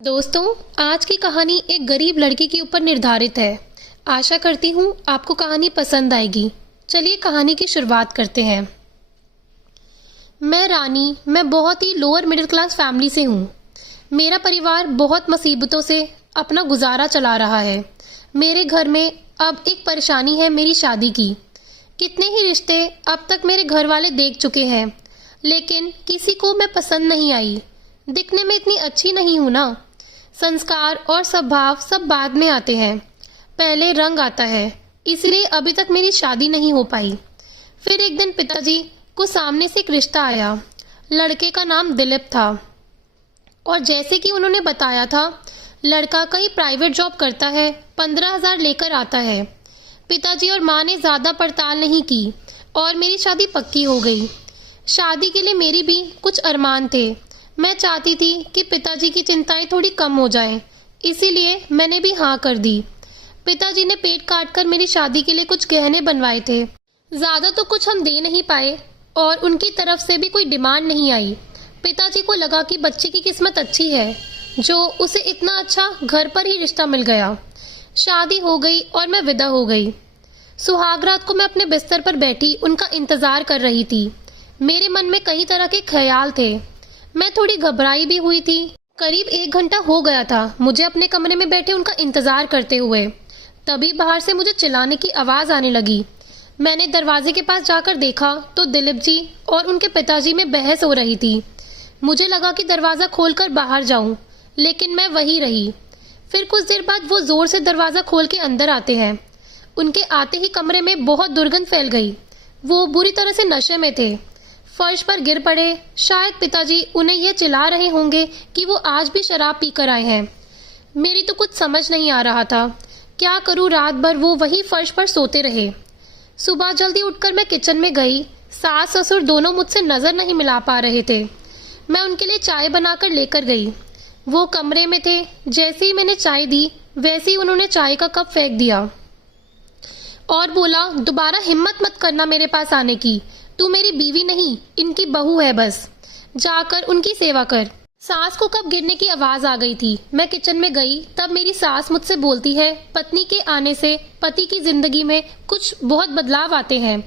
दोस्तों, आज की कहानी एक गरीब लड़की के ऊपर निर्धारित है। आशा करती हूँ आपको कहानी पसंद आएगी। चलिए कहानी की शुरुआत करते हैं। मैं बहुत ही लोअर मिडिल क्लास फैमिली से हूँ। मेरा परिवार बहुत मुसीबतों से अपना गुजारा चला रहा है। मेरे घर में अब एक परेशानी है मेरी शादी की। कितने ही रिश्ते अब तक मेरे घर वाले देख चुके हैं, लेकिन किसी को मैं पसंद नहीं आई। दिखने में इतनी अच्छी नहीं हूँ ना। संस्कार और स्वभाव सब बाद में आते हैं, पहले रंग आता है, इसलिए अभी तक मेरी शादी नहीं हो पाई। फिर एक दिन पिताजी को सामने से एक रिश्ता आया। लड़के का नाम दिलीप था और जैसे कि उन्होंने बताया था, लड़का कहीं प्राइवेट जॉब करता है, 15,000 लेकर आता है। पिताजी और माँ ने ज़्यादा पड़ताल नहीं की और मेरी शादी पक्की हो गई। शादी के लिए मेरी भी कुछ अरमान थे। मैं चाहती थी कि पिताजी की चिंताएं थोड़ी कम हो जाएं, इसीलिए मैंने भी हाँ कर दी। पिताजी ने पेट काट कर मेरी शादी के लिए कुछ गहने बनवाए थे। ज़्यादा तो कुछ हम दे नहीं पाए और उनकी तरफ से भी कोई डिमांड नहीं आई। पिताजी को लगा कि बच्चे की किस्मत अच्छी है जो उसे इतना अच्छा घर पर ही रिश्ता मिल गया। शादी हो गई और मैं विदा हो गई। सुहाग रात को मैं अपने बिस्तर पर बैठी उनका इंतज़ार कर रही थी। मेरे मन में कई तरह के ख्याल थे। मैं थोड़ी घबराई भी हुई थी। करीब 1 घंटा हो गया था मुझे अपने कमरे में बैठे उनका इंतजार करते हुए। तभी बाहर से मुझे चिल्लाने की आवाज़ आने लगी। मैंने दरवाजे के पास जाकर देखा तो दिलीप जी और उनके पिताजी में बहस हो रही थी। मुझे लगा कि दरवाज़ा खोलकर बाहर जाऊं, लेकिन मैं वहीं रही। फिर कुछ देर बाद वो ज़ोर से दरवाज़ा खोल के अंदर आते हैं। उनके आते ही कमरे में बहुत दुर्गंध फैल गई। वो बुरी तरह से नशे में थे, फर्श पर गिर पड़े। शायद पिताजी उन्हें यह चिल्ला रहे होंगे कि वो आज भी शराब पीकर आए हैं। मेरी तो कुछ समझ नहीं आ रहा था। क्या करूं, रात भर वो वही फर्श पर सोते रहे। सुबह जल्दी उठकर मैं किचन में गई। सास ससुर दोनों मुझसे नज़र नहीं मिला पा रहे थे। मैं उनके लिए चाय बनाकर लेकर गई। वो कमरे में थे। जैसे ही मैंने चाय दी, वैसे ही उन्होंने चाय का कप फेंक दिया और बोला, दोबारा हिम्मत मत करना मेरे पास आने की। तू मेरी बीवी नहीं, इनकी बहू है, बस जाकर उनकी सेवा कर। सास को कब गिरने की आवाज आ गई थी। मैं किचन में गई, तब मेरी सास मुझसे बोलती है, पत्नी के आने से पति की जिंदगी में कुछ बहुत बदलाव आते हैं।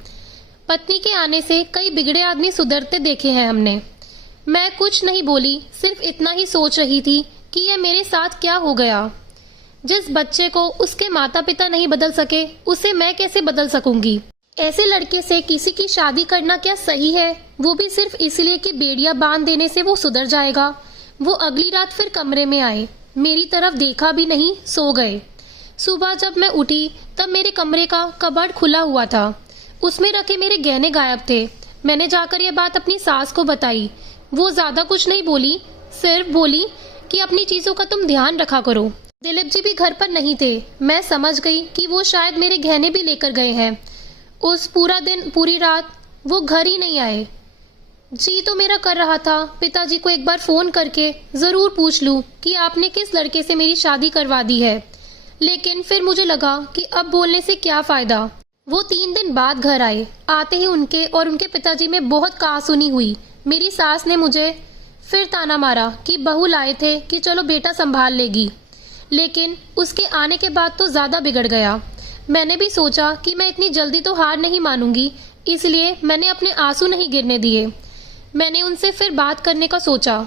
पत्नी के आने से कई बिगड़े आदमी सुधरते देखे हैं हमने। मैं कुछ नहीं बोली, सिर्फ इतना ही सोच रही थी कि यह मेरे साथ क्या हो गया। जिस बच्चे को उसके माता पिता नहीं बदल सके, उसे मैं कैसे बदल सकूंगी। ऐसे लड़के से किसी की शादी करना क्या सही है, वो भी सिर्फ इसलिए कि बेड़ियां बांध देने से वो सुधर जाएगा। वो अगली रात फिर कमरे में आए, मेरी तरफ देखा भी नहीं, सो गए। सुबह जब मैं उठी तब मेरे कमरे का कबर्ड खुला हुआ था। उसमें रखे मेरे गहने गायब थे। मैंने जाकर यह बात अपनी सास को बताई। वो ज्यादा कुछ नहीं बोली, सिर्फ बोली कि अपनी चीजों का तुम ध्यान रखा करो। दिलीप जी भी घर पर नहीं थे। मैं समझ गई कि वो शायद मेरे गहने भी लेकर गए हैं। उस पूरा दिन पूरी रात वो घर ही नहीं आए। जी तो मेरा कर रहा था पिताजी को एक बार फोन करके जरूर पूछ लूं कि आपने किस लड़के से मेरी शादी करवा दी है, लेकिन फिर मुझे लगा कि अब बोलने से क्या फायदा। वो 3 दिन बाद घर आए। आते ही उनके और उनके पिताजी में बहुत कहासुनी हुई। मेरी सास ने मुझे फिर ताना मारा कि बहू लाए थे कि चलो बेटा संभाल लेगी, लेकिन उसके आने के बाद तो ज्यादा बिगड़ गया। मैंने भी सोचा कि मैं इतनी जल्दी तो हार नहीं मानूंगी, इसलिए मैंने अपने आंसू नहीं गिरने दिए। मैंने उनसे फिर बात करने का सोचा।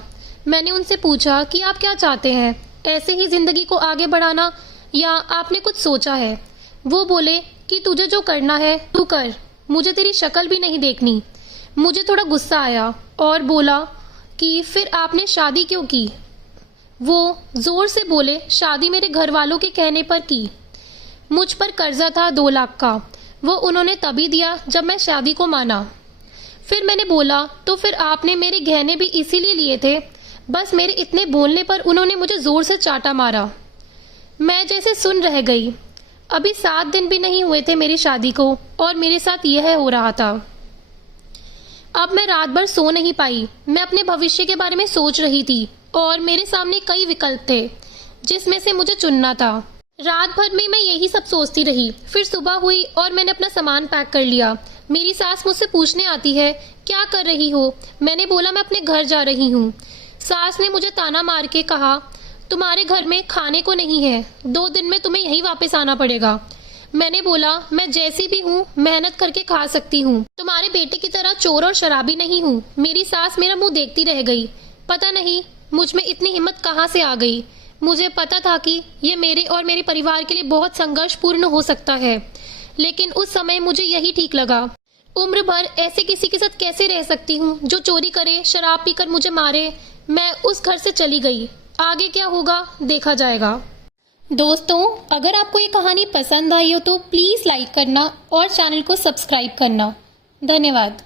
मैंने उनसे पूछा कि आप क्या चाहते हैं, ऐसे ही जिंदगी को आगे बढ़ाना या आपने कुछ सोचा है। वो बोले कि तुझे जो करना है तू कर, मुझे तेरी शक्ल भी नहीं देखनी। मुझे थोड़ा गुस्सा आया और बोला कि फिर आपने शादी क्यों की। वो जोर से बोले, शादी मेरे घर वालों के कहने पर की। मुझ पर कर्जा था 2 लाख का, वो उन्होंने तभी दिया जब मैं शादी को माना। फिर मैंने बोला, तो फिर आपने मेरे गहने भी इसीलिए लिए थे। बस मेरे इतने बोलने पर उन्होंने मुझे जोर से चाटा मारा। मैं जैसे सुन रह गई। अभी 7 दिन भी नहीं हुए थे मेरी शादी को और मेरे साथ यह हो रहा था। अब मैं रात भर सो नहीं पाई। मैं अपने भविष्य के बारे में सोच रही थी और मेरे सामने कई विकल्प थे जिसमें से मुझे चुनना था। रात भर में मैं यही सब सोचती रही। फिर सुबह हुई और मैंने अपना सामान पैक कर लिया। मेरी सास मुझसे पूछने आती है, क्या कर रही हो। मैंने बोला मैं अपने घर जा रही हूँ। सास ने मुझे ताना मार के कहा, तुम्हारे घर में खाने को नहीं है, 2 दिन में तुम्हें यहीं वापस आना पड़ेगा। मैंने बोला, मैं जैसी भी हूँ मेहनत करके खा सकती हूँ, तुम्हारे बेटे की तरह चोर और शराबी नहीं हूँ। मेरी सास मेरा मुंह देखती रह गई। पता नहीं मुझ में इतनी हिम्मत कहाँ से आ गई। मुझे पता था कि ये मेरे और मेरे परिवार के लिए बहुत संघर्षपूर्ण हो सकता है, लेकिन उस समय मुझे यही ठीक लगा। उम्र भर ऐसे किसी के साथ कैसे रह सकती हूँ जो चोरी करे, शराब पीकर मुझे मारे। मैं उस घर से चली गई। आगे क्या होगा देखा जाएगा। दोस्तों, अगर आपको ये कहानी पसंद आई हो तो प्लीज़ लाइक करना और चैनल को सब्सक्राइब करना। धन्यवाद।